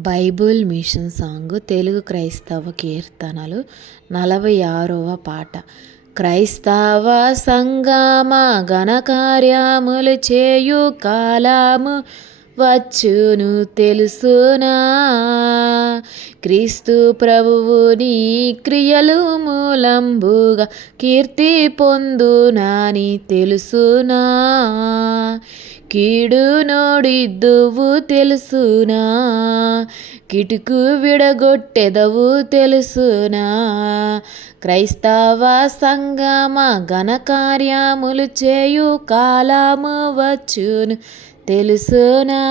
Bible machine song Telugu క్రైస్తవ కీర్తనలు నలభై ఆరవ పాట. క్రైస్తవ సంగమ ఘనకార్యములు చేయు కాలము వచ్చును తెలుసునా? క్రీస్తు ప్రభువుని క్రియలు మూలంబుగా కీర్తి పొందునాని తెలుసునా? కీడు నోడిద్దువు తెలుసునా? కిటుకు విడగొట్టెదవు తెలుసునా? క్రైస్తవ సంగమ ఘనకార్యములు చేయు కాలము వచ్చును తెలుసునా?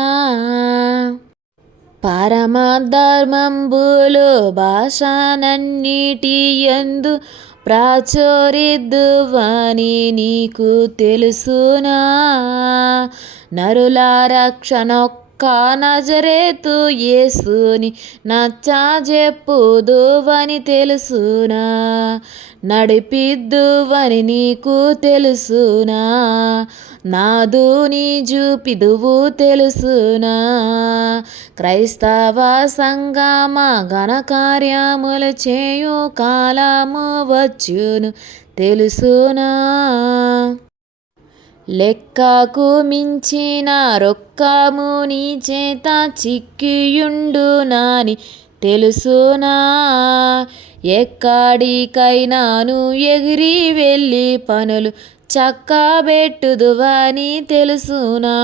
పరమధర్మంబులు భాషనన్నిటి ఎందు ప్రాచురిద్దువని నీకు తెలుసునా? నరుల రక్షణొక్క నజరేతు యేసుని నచ్చా చెప్పుదువని తెలుసునా. నడిపిద్దువని నీకు తెలుసునా. నాదుని చూపిదువు తెలుసునా. క్రైస్తవ సంగమ ఘనకార్యములు చేయు కాలము వచ్చును తెలుసునా. లెక్కకు మించిన రొక్కము నీ చేత చిక్కియుండు నాని తెలుసునా? ఎక్కడికైనాను ఎగిరి వెళ్ళి పనులు చక్కబెట్టుదువని తెలుసునా?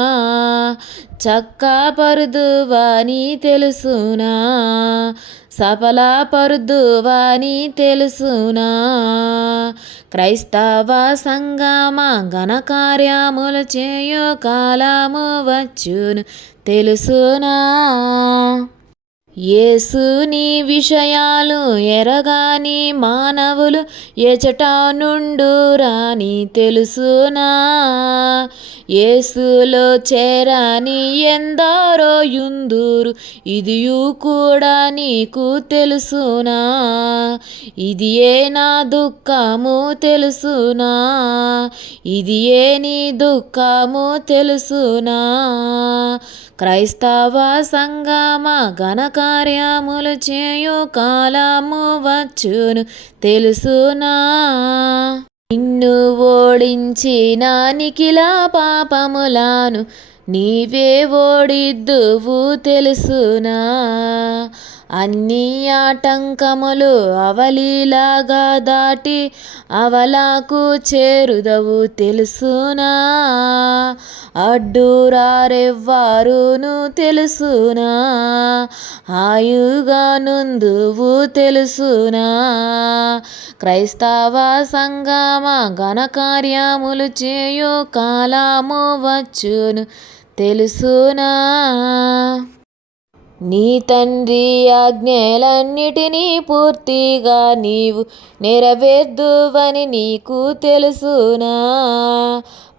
చక్కపరుదువని తెలుసునా? సఫలపరుదువని తెలుసునా? క్రైస్తవ సంగమ ఘనకార్యములు చేయు కాలము వచ్చును తెలుసునా? యేసుని విషయాలు ఎరగాని మానవులు ఎచట నుండు రాని తెలుసునా. యేసులో చేరాని ఎందారో యుందురు ఇదియు కూడా నీకు తెలుసునా. ఇది ఏ నా దుఃఖము తెలుసునా. ఇది ఏ నీ దుఃఖము తెలుసునా. క్రైస్తవ సంగమ ఘనకార్యములు చేయు కాలము వచ్చును తెలుసునా. నిన్ను ఓడించిన నిఖిల పాపములాను నీవే ఓడిద్దువు తెలుసునా. అన్ని ఆటంకములు అవలీలాగా దాటి అవలాకు చేరుదవు తెలుసునా? అడ్డురారెవ్వారును తెలుసునా? ఆయుగా నుందువు తెలుసునా? క్రైస్తవ సంగమ ఘనకార్యములు చేయు కాలము వచ్చును తెలుసునా? నీ తండ్రి ఆజ్ఞలన్నిటినీ పూర్తిగా నీవు నెరవేర్దువని నీకు తెలుసునా.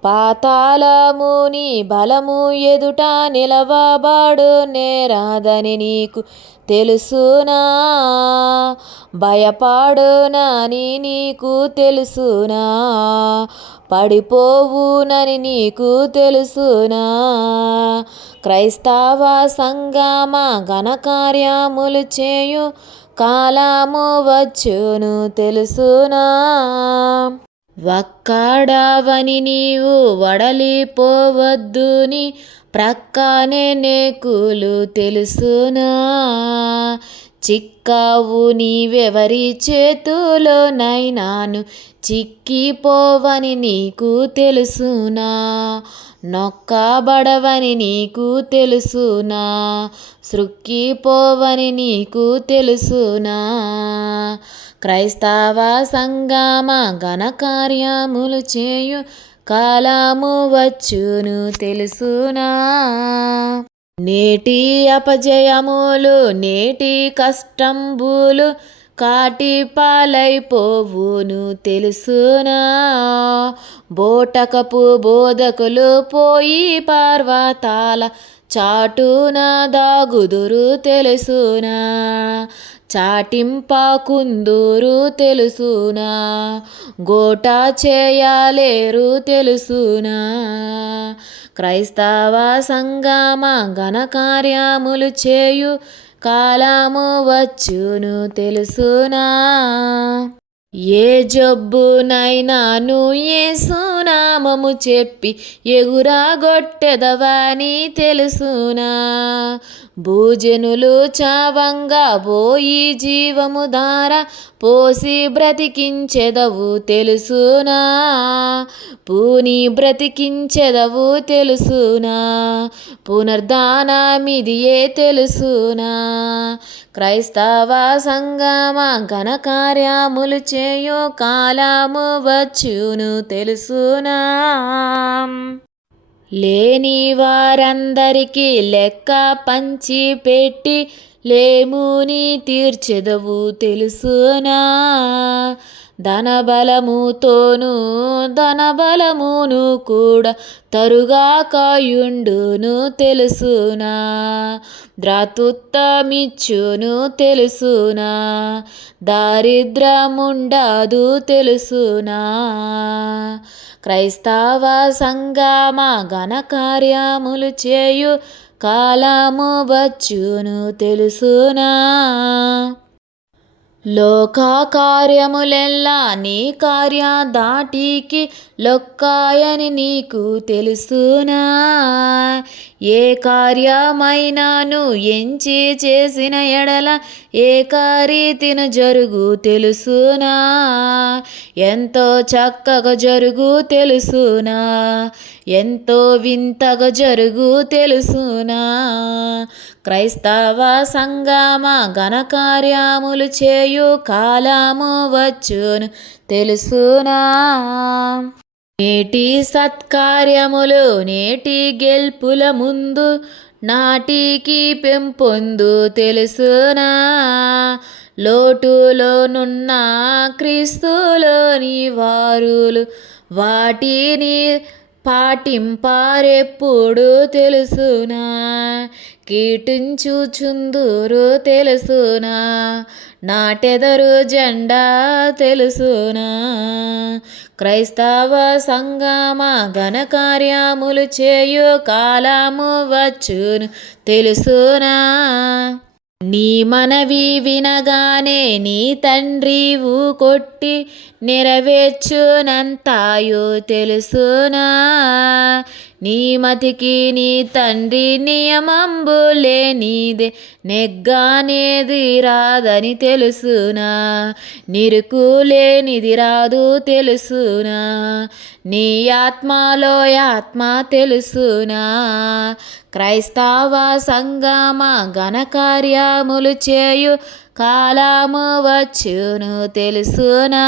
పాతాళముని బలము ఎదుట నిలవబాడు నేరాదని నీకు తెలుసునా? భయపాడునని నీకు తెలుసునా? పడిపోవునని నీకు తెలుసునా? క్రైస్తవ సంగమ ఘనకార్యములు చేయు కాలము వచ్చును తెలుసునా? ఒక్కాడావని నీవు వడలిపోవద్దుని ప్రక్కనే నేకులు తెలుసునా. చిక్కావు నీవెవరి చేతులోనైనాను చిక్కిపోవని నీకు తెలుసునా. నొక్కబడవని నీకు తెలుసునా. సృక్కిపోవని నీకు తెలుసునా. క్రైస్తవ సంగమ ఘనకార్యములు చేయు కాలము వచ్చును తెలుసునా. నేటి అపజయములు నేటి కష్టంబులు కాటి పాలైపోవును తెలుసునా? బోటకపు బోధకులు పోయి పర్వతాల చాటున దాగుదురు తెలుసునా? చాటింపకుందురు తెలుసునా? గోట చేయలేరు తెలుసునా? క్రైస్తవ సంగమ ఘనకార్యములు చేయు కాలము వచ్చును తెలుసునా? ఏ జబ్బునైనాను ఏ సునామము చెప్పి ఎగురాగొట్టెదవని తెలుసునా? భూజనులు చావంగా పోయి జీవము దార పోసి బ్రతికించెదవు తెలుసునా? పూని బ్రతికించెదవు తెలుసునా? పునర్దానమిదియే తెలుసునా? క్రైస్తవ సంగమ ఘనకార్యములు చేయు కాలము వచ్చును తెలుసునా? లేని వారందరికీ లెక్క పంచి పెట్టి లేముని తీర్చెదవు తెలుసునా? ధనబలముతోను ధనబలమును కూడా తరుగా కాయుండును తెలుసునా? ద్రాతుత్తమిచ్చును తెలుసునా? దారిద్రముండదు తెలుసునా? క్రైస్తవ సంగమ ఘన కార్యములు చేయు కాలము వచ్చును తెలుసునా? లోక కార్యములెల్లా నీ కార్య దాటికి లొక్కాయని నీకు తెలుసునా? ఏ కార్యమైనాను ఎంచి చేసిన ఎడల ఏ కారీతిన జరుగు తెలుసునా? ఎంతో చక్కగా జరుగు తెలుసునా? ఎంతో వింతగా జరుగు తెలుసునా? క్రైస్తవ సంగమ ఘనకార్యములు చేయు కాలము వచ్చును తెలుసునా? నేటి సత్కార్యములు నేటి గెల్పుల ముందు నాటికి పెంపొందు తెలుసునా? లోటులోనున్న క్రీస్తులోని వారులు వాటిని పాటింపారెప్పుడు తెలుసునా? కీటించుచుందురు తెలుసునా? నాటెదరు జెండా తెలుసునా? క్రైస్తవ సంగమ ఘనకార్యములు చేయు కాలము వచ్చును తెలుసునా? నీ మనవి వినగానే నీ తండ్రి కొట్టి నెరవేర్చునంతాయో తెలుసునా? నీ మతికి నీ తండ్రి నియమంబు లేనిదే నెగ్గానేది రాదని తెలుసునా. నిరుకు లేనిది రాదు తెలుసునా. నీ ఆత్మలో ఆత్మ తెలుసునా. క్రైస్తవ సంగమ ఘనకార్యములు చేయు కాలము వచ్చును తెలుసునా.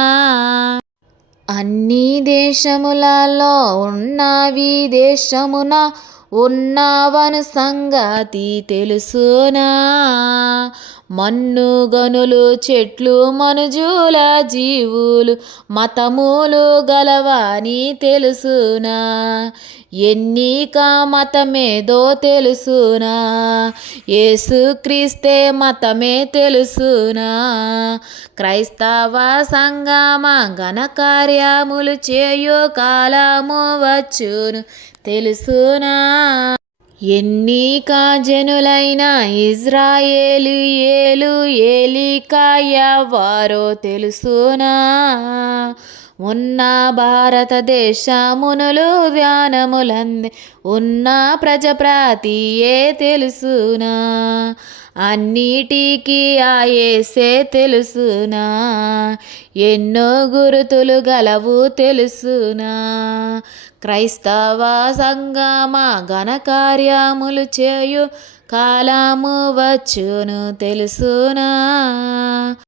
అన్ని దేశములలో ఉన్నవి దేశమున ఉన్నావను సంగతి తెలుసునా. మన్ను గనులు చెట్లు మనుజుల జీవులు మతములు గలవాని తెలుసునా. ఎన్నిక మతమేదో తెలుసునా? యేసుక్రీస్తే మతమే తెలుసునా? క్రైస్తవ సంగమ ఘనకార్యములు చేయు కాలము వచ్చును తెలుసునా? ఎన్నిక జనులైన ఇజ్రాయేలు ఏలు ఏలికాయ వారో తెలుసునా? ఉన్న భారతదేశమునులు ధ్యానములంది ఉన్న ప్రజప్రాతియే తెలుసునా? అన్నిటికీ ఆయేసే తెలుసునా? ఎన్నో గురుతులు గలవు తెలుసునా? క్రైస్తవ సంగమ ఘనకార్యములు చేయు కాలము వచ్చును తెలుసునా?